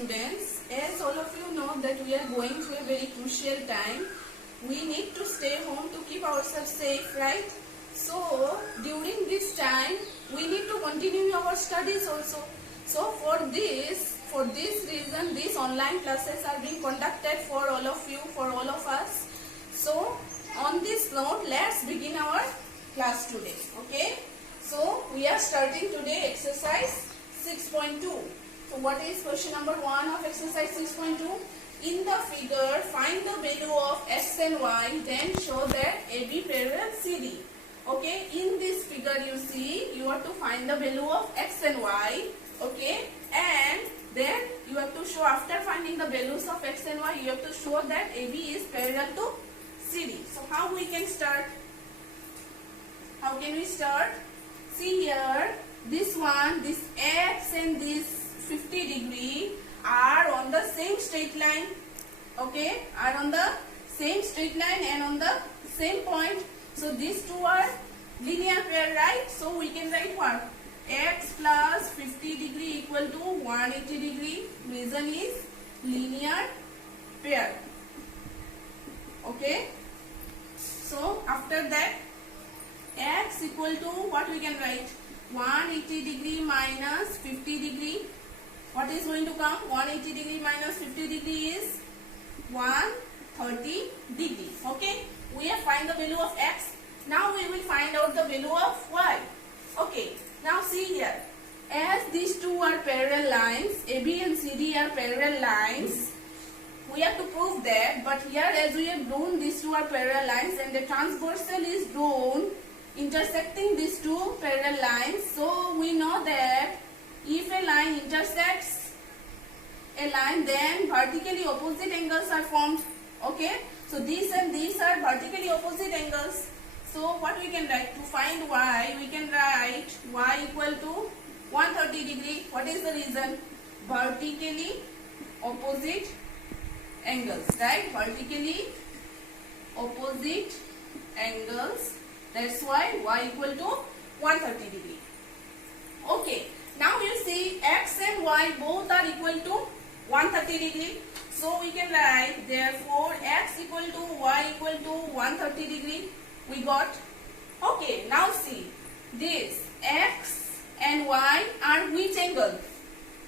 students, as all of you know that we are going through a very crucial time. We need to stay home to keep ourselves safe, right? So during this time we need to continue our studies also. So for this reason these online classes are being conducted for all of you, for all of us. So on this note, let's begin our class today. Okay, so we are starting today exercise 6.2. So what is question number 1 of exercise 6.2? In the figure, find the value of x and y, then show that AB parallel CD. Okay, in this figure you see, you have to find the value of x and y. Okay, and then you have to show, after finding the values of x and y, you have to show that AB is parallel to CD. So how we can start? How can we start? See here, this one, this x and this 50 degree are on the same straight line. Okay, are on the same straight line and on the same point. So these two are linear pair, right? So we can write what? X plus 50 degree equal to 180 degree. Reason is linear pair. Okay. So after that, x equal to what we can write? 180 degree minus 50 degree. What is going to come? 180 degree minus 50 degree is 130 degree. Okay. We have find the value of x. Now we will find out the value of y. Okay. Now see here. As these two are parallel lines, AB and CD are parallel lines, we have to prove that. But here, as we have drawn these two are parallel lines and the transversal is drawn intersecting these two parallel lines, so we know that if a line intersects a line, then vertically opposite angles are formed. Okay, so these and these are vertically opposite angles. So what we can write? To find y, we can write y equal to 130 degree. What is the reason? Vertically opposite angles, right? Vertically opposite angles. That's why y equal to 130 degree. Okay. Now you see x and y both are equal to 130 degree. So we can write therefore x equal to y equal to 130 degree. We got. Okay. Now see, this x and y are which angle?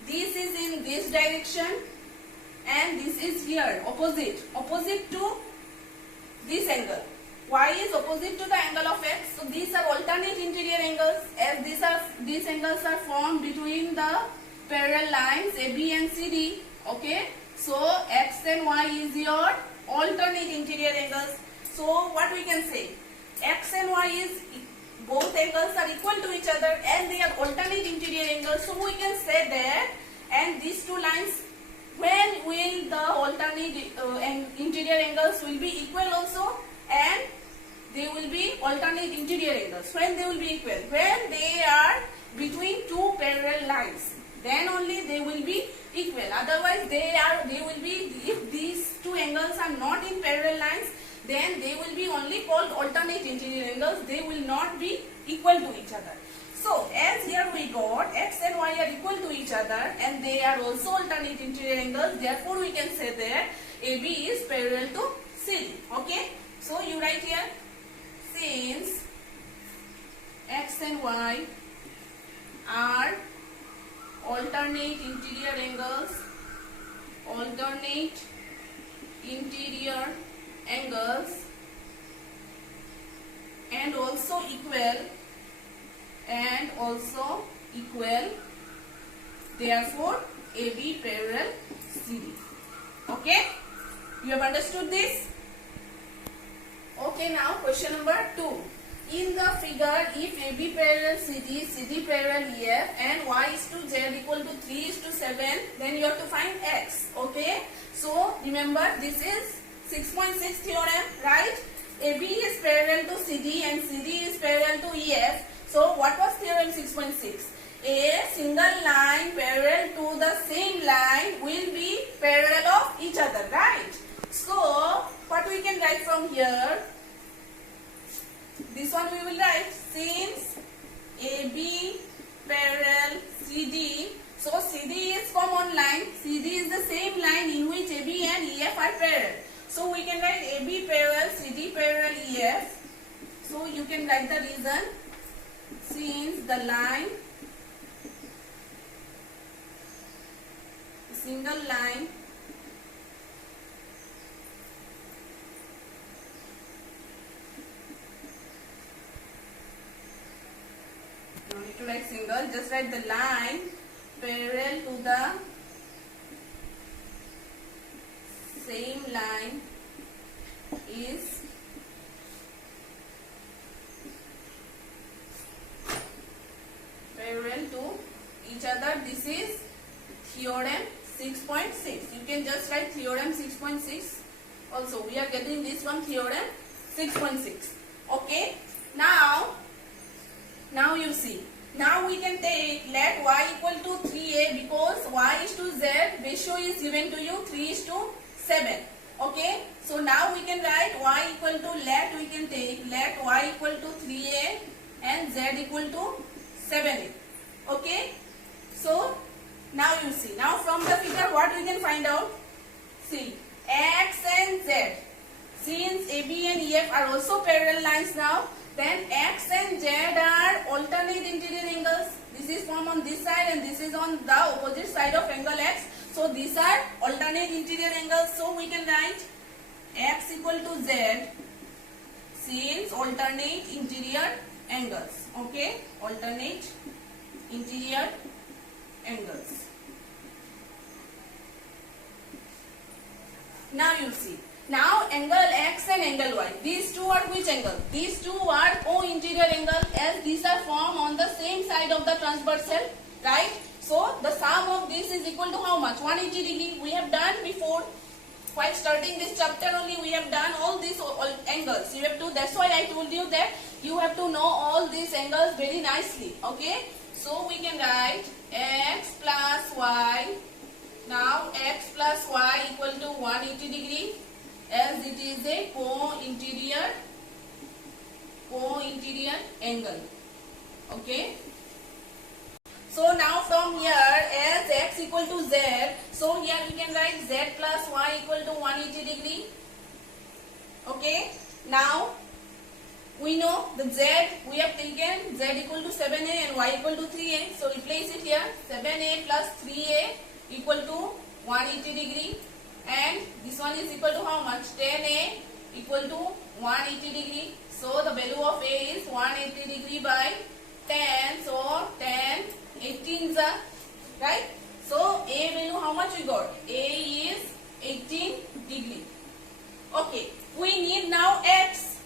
This is in this direction and this is here, opposite to this angle. Y is opposite to the angle of x. So these are alternate interior angles, as these angles are formed between the parallel lines AB and CD. Okay. So x and y is your alternate interior angles. So what we can say? X and y is, both angles are equal to each other and they are alternate interior angles. So we can say that, and these two lines, when will the alternate interior angles will be equal also, and they will be alternate interior angles. When they will be equal? When they are between two parallel lines, then only they will be equal. Otherwise they will be, if these two angles are not in parallel lines, then they will be only called alternate interior angles. They will not be equal to each other. So as here we got x and y are equal to each other and they are also alternate interior angles, therefore we can say that AB is parallel to CD. Okay. So you write here, since x and y are alternate interior angles, and also equal, therefore AB parallel CD. Okay, you have understood this? Okay, now question number 2. In the figure, if AB parallel CD, CD parallel EF and y is to z equal to 3 is to 7, then you have to find x. Okay, so remember this is 6.6 theorem, right? AB is parallel to CD and CD is parallel to EF. So what was theorem 6.6? A single line parallel to the same line will be parallel of each other, right? So what we can write from here? This one we will write, since AB parallel CD. So CD is common line. CD is same line in which AB and EF are parallel. So we can write AB parallel, CD parallel, EF. So you can write the reason. Since the line, single line, no need to write single, just write the line parallel to the same line is parallel to each other. This is theorem 6.6. You can just write theorem 6.6 also. We are getting this one, theorem 6.6. Okay. Now you see. Now we can take let y equal to 3a because y is to z ratio is given to you 3 is to 7. Okay. So now we can write y equal to let we can take let y equal to 3a and z equal to 7a. Okay. So now you see. Now from the figure what we can find out? See, x and z. Since AB and EF are also parallel lines now, then x and z are alternate interior angles. This is formed on this side and this is on the opposite side of angle x. So these are alternate interior angles. So we can write x equal to z since alternate interior angles. Okay, alternate interior angles. Now you see. Now angle x and angle y. These two are which angle? These two are co-interior angle as these are formed on the same side of the transversal, right? So the sum of this is equal to how much? 180 degree. We have done before. While starting this chapter only we have done all these angles. You have to. That's why I told you that you have to know all these angles very nicely. Okay. So we can write x plus y. Now x plus y equal to 180 degree as it is a co-interior angle. Okay. So now from here as x equal to z, so here we can write z plus y equal to 180 degree. Okay. Now we know the z we have taken z equal to 7a and y equal to 3a. So replace it here. 7a plus 3a equal to 180 degree. And this one is equal to how much? 10a equal to 180 degree. So the value of a is 180 degree by 10. So 10 18s are right. So a value how much we got? A is 18 degree. Okay. We need now x.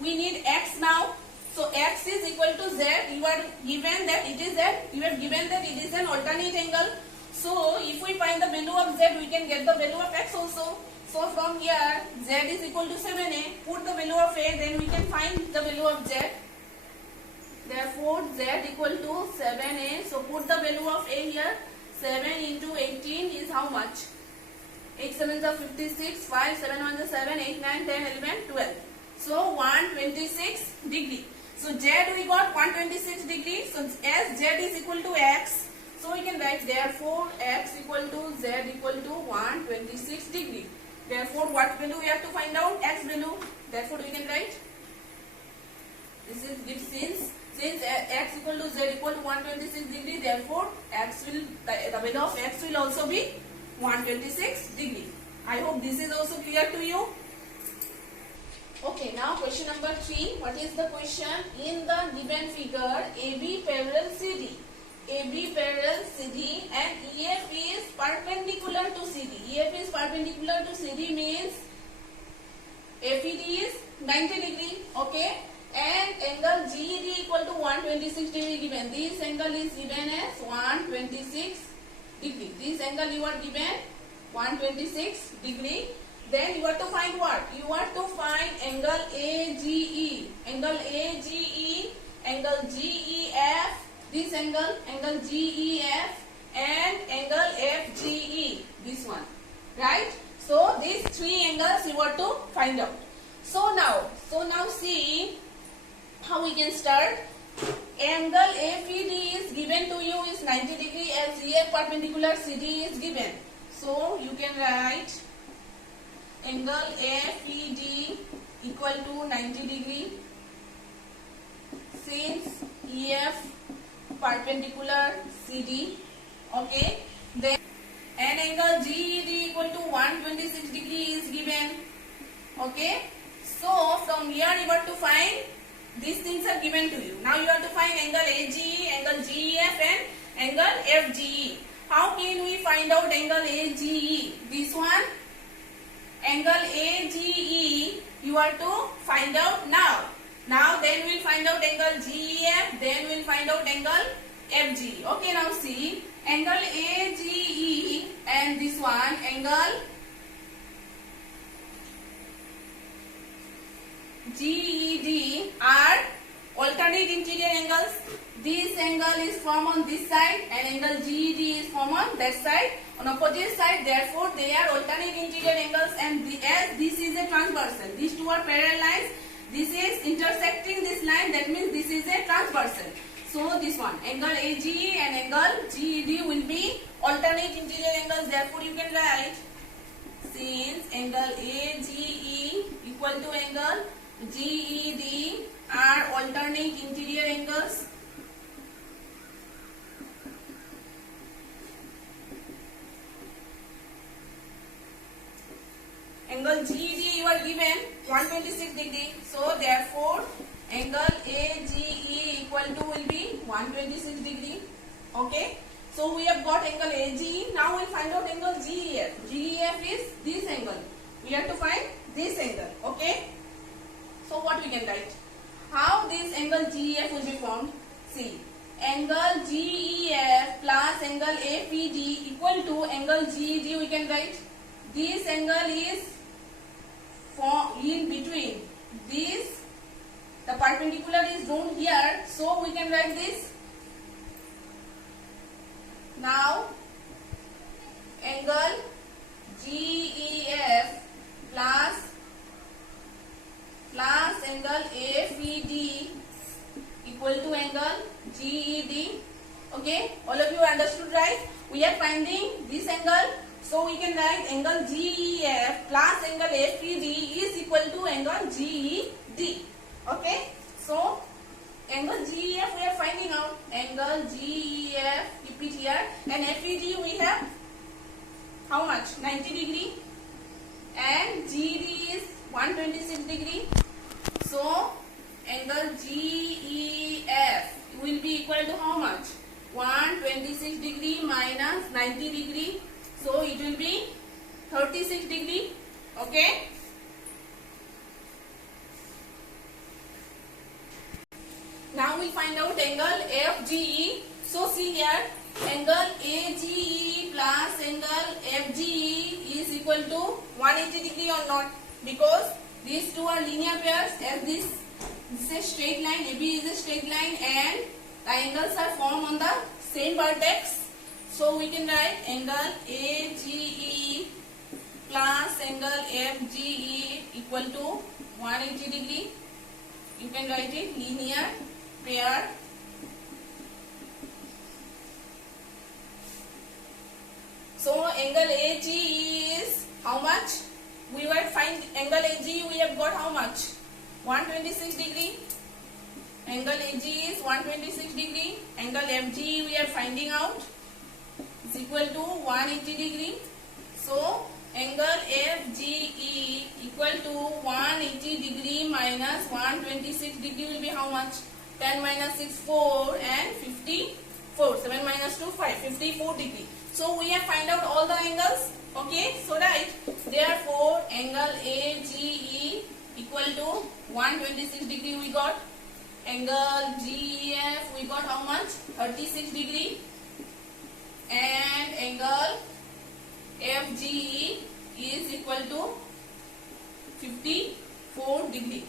We need x now. So x is equal to z. You are given that it is z. You have given that it is an alternate angle. So if we find the value of z, we can get the value of x also. So from here, z is equal to 7a. Put the value of a, then we can find the value of z. Therefore, z equal to 7a. So put the value of a here. 7 into 18 is how much? 8 7s are 56, 5, 7 1s are 7, 8, 9, 10, 11, 12. So 126 degree. So z we got 126 degree. So as z is equal to x. So we can write therefore x equal to z equal to 126 degree. Therefore what value we have to find out? X value. Therefore we can write this is since x equal to z equal to 126 degree. Therefore x will the value of x will also be 126 degree. I hope this is also clear to you. Okay, now question number 3. What is the question? In the given figure, AB parallel CD. AB parallel CD and EF is perpendicular to CD. EF is perpendicular to CD means FED is 90 degree. Okay. And angle GED equal to 126 degree given. This angle is given as 126 degree. This angle you are given 126 degree. Then you have to find what? You have to find angle AGE. Angle AGE, angle GEF. This angle GEF and angle FGE, this one, right? So these three angles you want to find out. So now see how we can start. Angle AFED is given to you is 90 degree as EF perpendicular CD is given. So you can write angle AFED equal to 90 degree since EF perpendicular CD. Okay. Then an angle GED equal to 126 degree is given. Okay. So from here you have to find these things are given to you. Now you have to find angle AGE, angle GEF and angle FGE. How can we find out angle AGE? This one, angle AGE, you have to find out now. Then we'll find out angle GEF, then we'll find out angle FGE. Okay, now see, angle AGE and this one, angle GED are alternate interior angles. This angle is formed on this side and angle GED is formed on that side, on opposite side. Therefore, they are alternate interior angles, and as this is a transversal, these two are parallel lines. This is intersecting this line. That means this is a transversal. So this one, angle AGE and angle GED will be alternate interior angles. Therefore, you can write, since angle AGE equal to angle GED are alternate interior angles, angle GED you are given 126 degree. So therefore angle AGE equal to will be 126 degree. Okay. So we have got angle AGE. Now we find out angle GEF. GEF is this angle. We have to find this angle. Okay. So what we can write? How this angle GEF will be formed? See, angle GEF plus angle APD equal to angle GED. We can write this angle is in between this. The perpendicular is drawn here, so we can write this. Now angle GEF plus angle AFED equal to angle GED. Okay, all of you understood, right? We are finding this angle, so we can write angle GEF plus angle AFED is equal to angle GED. Okay, so angle GEF we are finding out. Angle GEF, keep it here, and FED we have how much? 90 degree, and GED is 126 degree. So angle GEF will be equal to how much? 126 degree minus 90 degree. So it will be 36 degree. Okay. Now we find out angle FGE. So see here, angle AGE plus angle FGE is equal to 180 degree or not? Because these two are linear pairs, as this is a straight line, AB is a straight line, and the angles are formed on the same vertex. So we can write angle AGE plus angle FGE equal to 180 degree. You can write it linear pair. So angle AGE is how much? We will find angle AGE, we have got how much? 126 degree. Angle AGE is 126 degree. Angle FGE we are finding out is equal to 180 degree. So angle FGE equal to 180 degree minus 126 degree will be how much? 10 minus 6, 4 and 54. 7 minus 2, 5. 54 degree. So we have find out all the angles. Okay. So right. Therefore angle AGE equal to 126 degree we got. Angle GEF we got how much? 36 degree. And angle FGE is equal to 54 degree.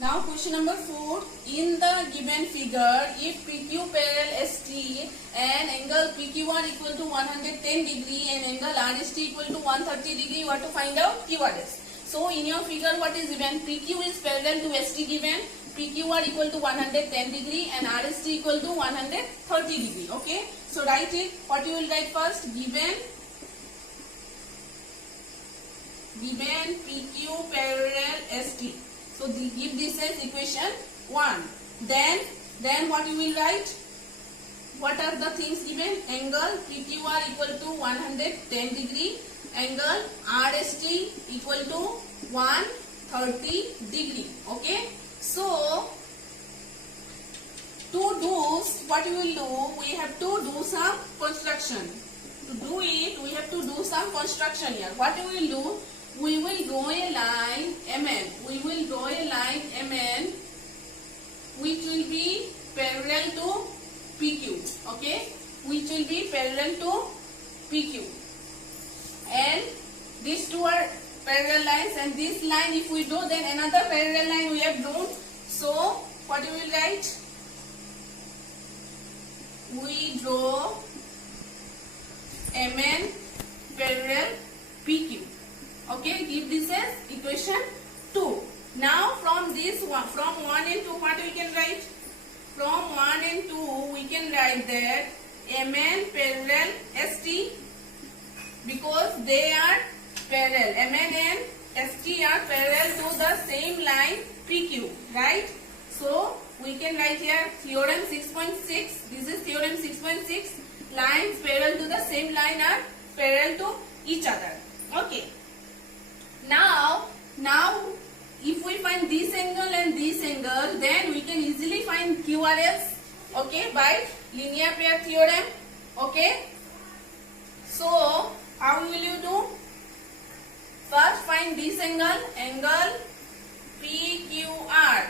Now question number 4. In the given figure, if PQ parallel ST and angle PQ1 equal to 110 degree and angle RST equal to 130 degree, what to find out? QRS. So in your figure what is given? PQ is parallel to ST given. PQ1 equal to 110 degree and RST equal to 130 degree. Okay. So write it. What you will write first? Given PQ parallel ST. So give this as equation 1. Then what you will write? What are the things given? Angle PQR equal to 110 degree. Angle RST equal to 130 degree. Okay. So to do what you will do, we have to do some construction. To do it, we have to do some construction here. What we will do? We will draw a line MN. We will draw a line MN which will be parallel to PQ. Okay, which will be parallel to PQ. And these two are parallel lines, and this line if we draw, then another parallel line we have drawn. So what you will write? We draw MN parallel PQ. Okay, give this as equation 2. Now from this one, from 1 and 2, what we can write? From 1 and 2 we can write that MN parallel ST, because they are parallel. MN and ST are parallel to the same line PQ, right? So we can write here theorem 6.6. This is theorem 6.6. Lines parallel to the same line are parallel to each other. Okay. Now if we find this angle and this angle, then we can easily find QRS. Okay, by linear pair theorem. Okay. So how will you do? First find this angle PQR.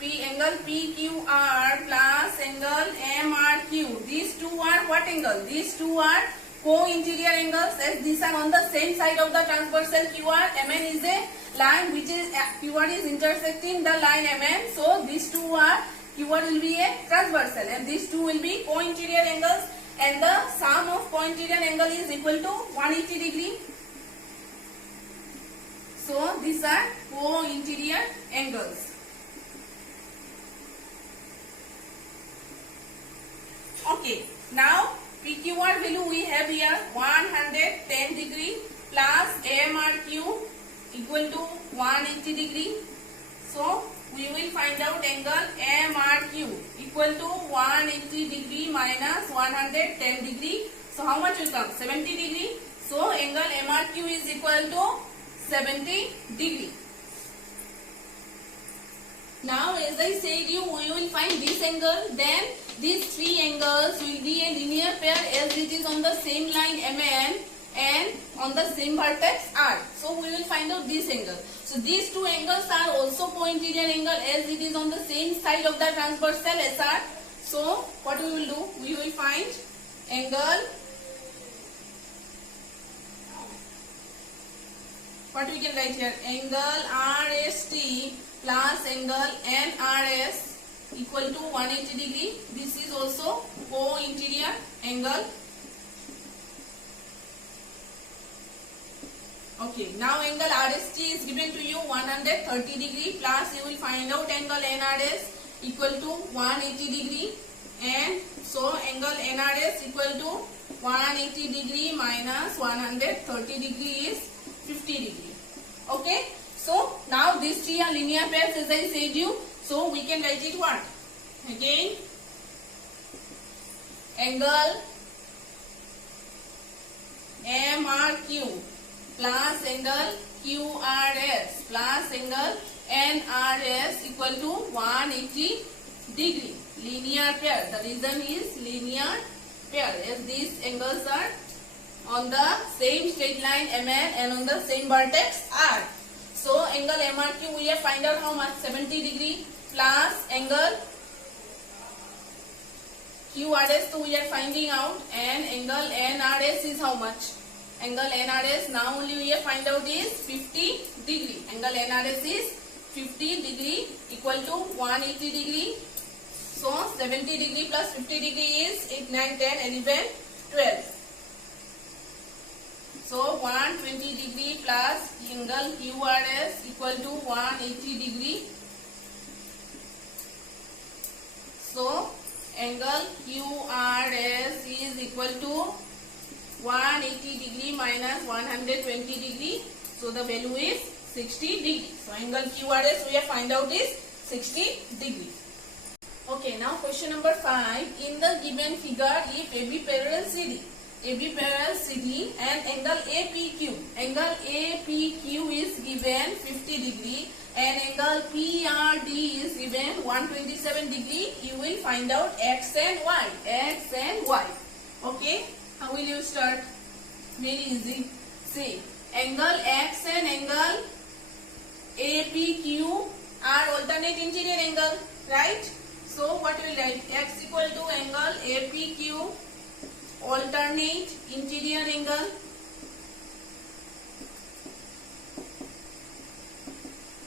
Angle PQR plus angle MRQ. These two are what angle? These two are co-interior angles, as these are on the same side of the transversal QR. MN is a line which is QR is intersecting the line MN. So these two are, QR will be a transversal and these two will be co-interior angles, and the sum of co-interior angle is equal to 180 degree. So these are co-interior angles. Okay, now PQR value we have here 110 degree plus MRQ equal to 180 degree. So we will find out angle MRQ equal to 180 degree minus 110 degree. So how much will come? 70 degree. So angle MRQ is equal to 70 degree. Now as I said you, we will find this angle, then these three angles will be a linear pair as it is on the same line MN and on the same vertex R. So we will find out this angle. So these two angles are also co-interior angle as it is on the same side of the transversal SR. So what we will do? We will find angle, what we can write here? Angle RST plus angle NRS equal to 180 degree. This is also co-interior angle. Okay, now angle RST is given to you 130 degree plus you will find out angle NRS equal to 180 degree, and so angle NRS equal to 180 degree minus 130 degree is 50 degree. Okay, so now these three are linear pairs as I said you. So we can write it what? Again, angle MRQ plus angle QRS plus angle NRS equal to 180 degree. Linear pair. The reason is linear pair as these angles are on the same straight line MN and on the same vertex R. So angle MRQ we have find out how much? 70 degree plus angle QRS, so we are finding out, and angle NRS is how much? Angle NRS now only we have find out is 50 degree. Angle NRS is 50 degree equal to 180 degree. So 70 degree plus 50 degree is 8, 9, 10, 11, 12. So 120 degree plus angle QRS equal to 180 degree. So angle QRS is equal to 180 degree minus 120 degree. So the value is 60 degree. So angle QRS we have find out is 60 degree. Okay, now question number 5. In the given figure, if AB parallel CD and angle APQ is given 50 degree and angle PRD is given 127 degree, you will find out X and Y. Okay, how will you start? Very easy. See, angle X and angle APQ are alternate interior angle, right? So what will write? X equal to angle APQ alternate interior angle.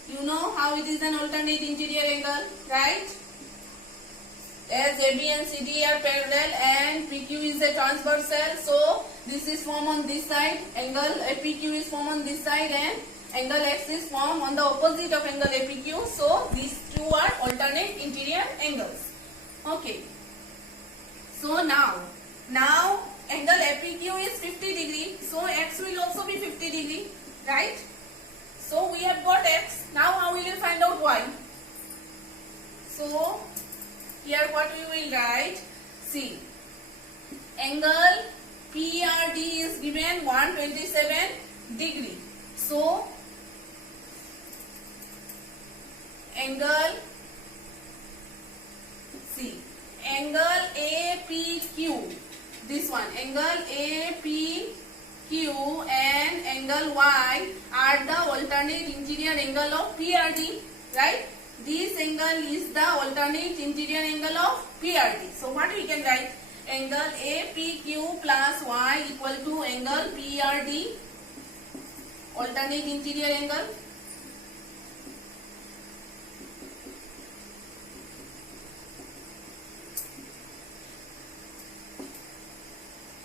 You know how it is an alternate interior angle, right? As AB and CD are parallel and PQ is a transversal, so this is formed on this side, angle APQ is formed on this side and angle X is formed on the opposite of angle APQ. So these two are alternate interior angles. Okay. So now angle APQ is 50 degree. So X will also be 50 degree, right? So we have got X. Now how will you find out Y? So here what we will write? See, angle PRD is given 127 degree. So angle APQ, this one, angle APQ and angle Y are the alternate interior angle of PRD, right? This angle is the alternate interior angle of PRD. So what we can write? Angle APQ plus Y equal to angle PRD, alternate interior angle.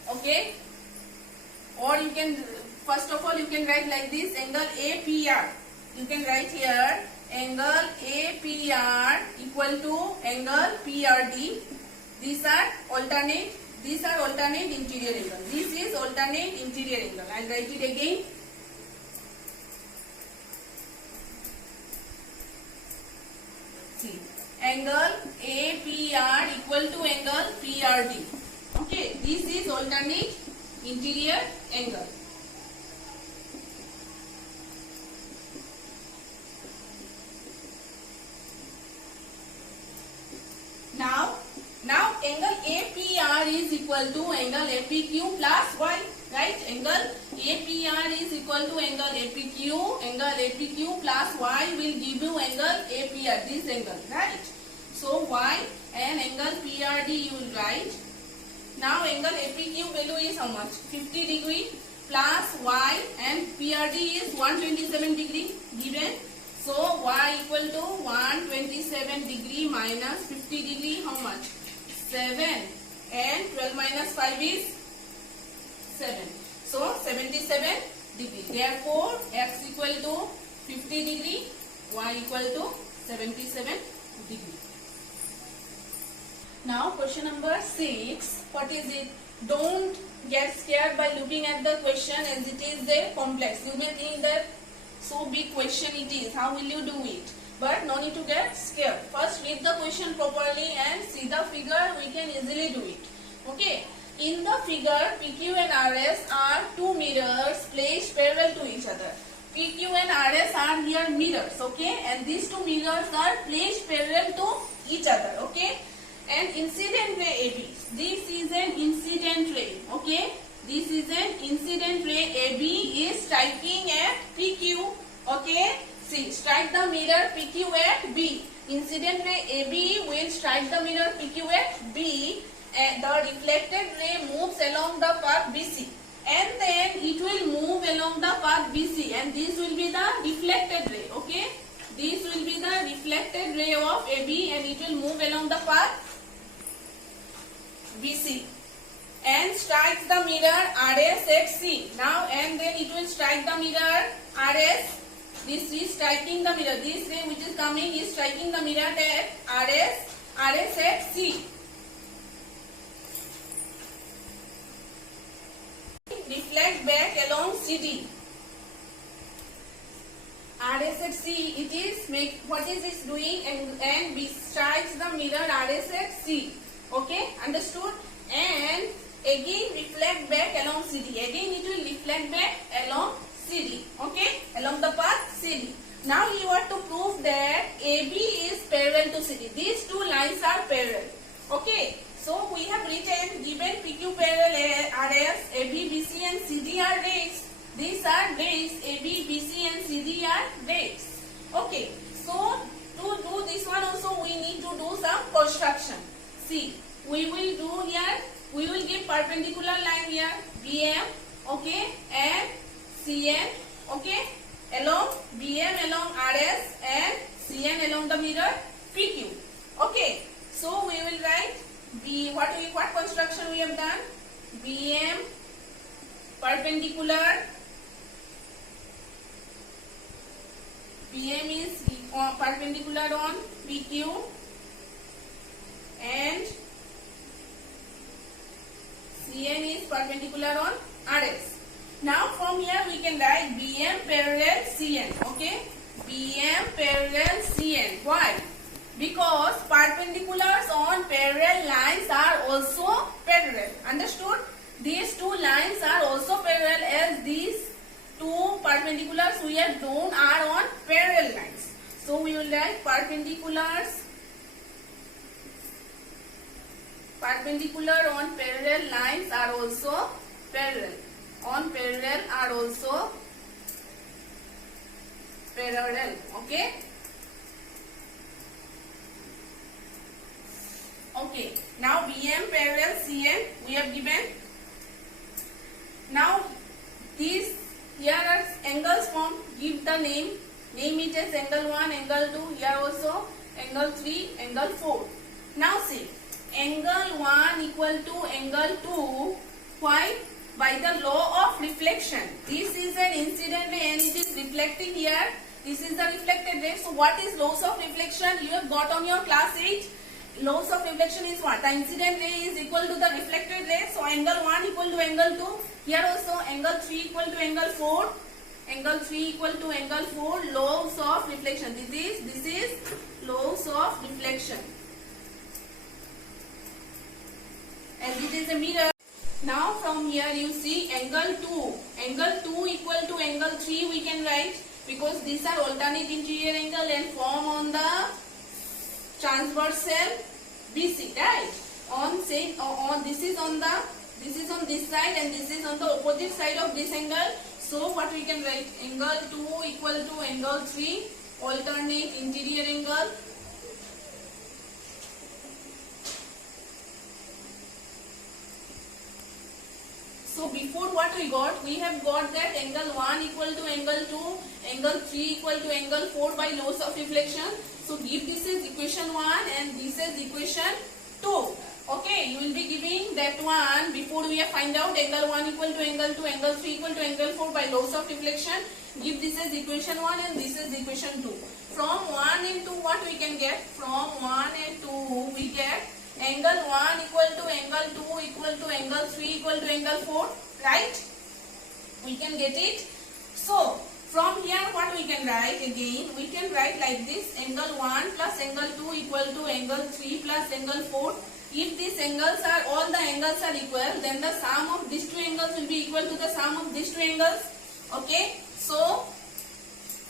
Okay, or you can, first of all you can write like this, angle APR. You can write here angle APR equal to angle PRD. These are alternate interior angle. This is alternate interior angle. I will write it again. See, angle APR equal to angle PRD. Okay, this is alternate interior angle. Now angle APR is equal to angle APQ plus Y, right? Angle APR is equal to angle APQ. Angle APQ plus Y will give you angle APR, this angle, right? So Y and angle PRD you will write. Now angle APQ value is how much? 50 degree plus Y and PRD is 127 degree given. So Y equal to 127 degree minus 50 degree, how much? 7, and 12 minus 5 is 7. So 77 degree. Therefore X equal to 50 degree, Y equal to 77 degree. Now question number 6. What is it? Don't get scared by looking at the question as it is a complex. You may think that so big question it is. How will you do it? But no need to get scared. First read the question properly and see the figure. We can easily do it. Okay. In the figure, PQ and RS are two mirrors placed parallel to each other. PQ and RS are here mirrors. Okay. And these two mirrors are placed parallel to each other. Okay. And incident ray AB. This is an incident ray. Okay. This is an incident ray. AB is striking at PQ. Okay. See, strike the mirror PQ at B. Incident ray AB will strike the mirror PQ at B, and the reflected ray moves along the path BC. And then it will move along the path BC, and this will be the reflected ray. Okay. This will be the reflected ray of AB, and it will move along the path BC and strikes the mirror RS at C. Now and then it will strike the mirror RS. This is striking the mirror. This ray which is coming is striking the mirror at RS at C. reflect back along CD. RS at C, it is make what is this doing, and besides the mirror RS at C. Okay, understood? And again reflect back along CD. Again it will reflect back along CD. Okay, along the path CD. Now you have to prove that AB is parallel to CD. These two lines are parallel. Okay, so we have written given PQ parallel RS, AB, BC and CD are rays. These are rays. AB, BC and CD are rays. Okay, so to do this one also we need to do some construction. See, we will do here, we will give perpendicular line here BM, okay, and CN, okay, along BM along RS and CN along the mirror PQ. Okay, so we will write what construction we have done? BM perpendicular, BM is perpendicular on PQ and CN is perpendicular on RS. Now from here we can write BM parallel CN. Okay, BM parallel CN. Why? Because perpendiculars on parallel lines are also parallel. Understood? These two lines are also parallel, as these two perpendiculars we have drawn are on parallel lines. So we will write perpendiculars. Perpendicular on parallel lines are also parallel. On parallel are also parallel. Okay. Okay. Now BM parallel CN we have given. Now these here are angles from, give the name it as angle 1, angle 2, here also angle 3, angle 4. Now see, angle 1 equal to angle 2, why? By the law of reflection. This is an incident ray and it is reflecting here. This is the reflected ray. So what is laws of reflection? You have got on your class 8. Laws of reflection is what? The incident ray is equal to the reflected ray. So angle 1 equal to angle 2. Here also angle 3 equal to angle 4. Angle 3 equal to angle 4. Laws of reflection. This is laws of reflection. As it is a mirror. Now from here you see angle 2. Angle 2 equal to angle 3 we can write, because these are alternate interior angle and form on the transversal BC, right? This is on this side and this is on the opposite side of this angle. So what we can write? Angle 2 equal to angle 3, alternate interior angle. So before what we got? We have got that angle 1 equal to angle 2, angle 3 equal to angle 4 by laws of reflection. So give this as equation 1 and this is equation 2. Okay, you will be giving that one before we have find out angle 1 equal to angle 2, angle 3 equal to angle 4 by laws of reflection. Give this as equation 1 and this is equation 2. From 1 and 2 what we can get? From 1 and 2 we get angle 1 equal to angle 2 equal to angle 3 equal to angle 4. Right? We can get it. So from here what we can write? Again we can write like this: angle 1 plus angle 2 equal to angle 3 plus angle 4. If these angles are, all the angles are equal, then the sum of these two angles will be equal to the sum of these two angles. Okay, so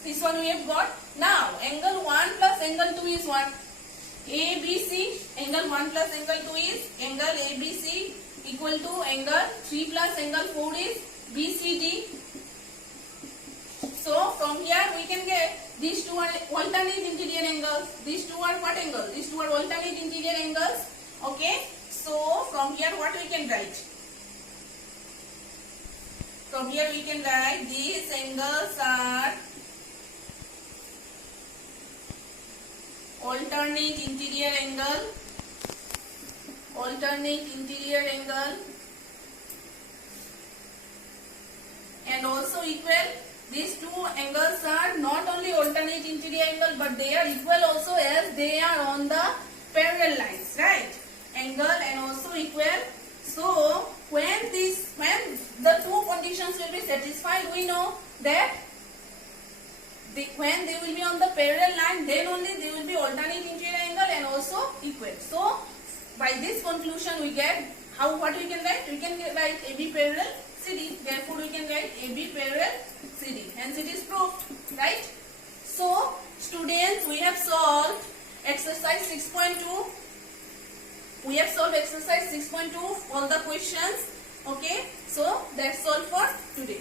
this one we have got. Now angle 1 plus angle 2 is what? ABC. Angle 1 plus angle 2 is angle ABC equal to angle 3 plus angle 4 is BCD. So from here we can get these two are alternate interior angles. These two are what angle? These two are alternate interior angles. Okay. So from here what we can write? From here we can write these angles are alternate interior angle. Alternate interior angle. And also equal. These two angles are not only alternate interior angle, but they are equal also, as they are on the parallel lines, right? Angle and also equal. So when the two satisfied, we know that when they will be on the parallel line, then only they will be alternate interior angle and also equal. So by this conclusion we get what we can write? We can write AB parallel CD. Therefore we can write AB parallel CD. Hence it is proved, right? So students, we have solved exercise 6.2. We have solved exercise 6.2, all the questions. Okay, so that's all for today.